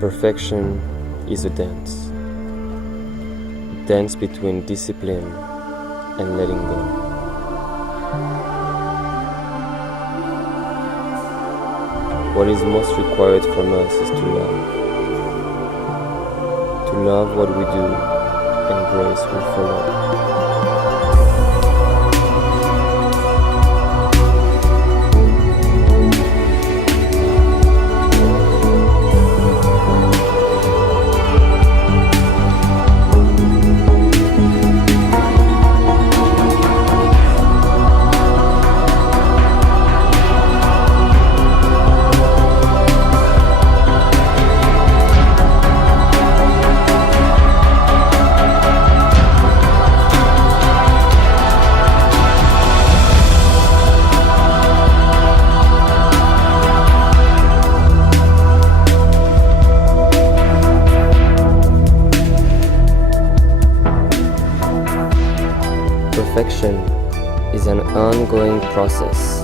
Perfection is a dance between discipline and letting go. What is most required from us is to love what we do, and grace will follow. Perfection is an ongoing process.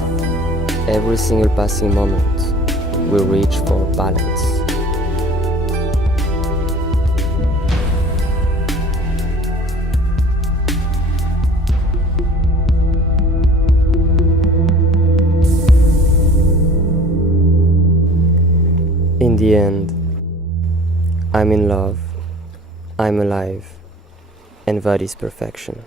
Every single passing moment, we reach for balance. In the end, I'm in love, I'm alive, and that is perfection.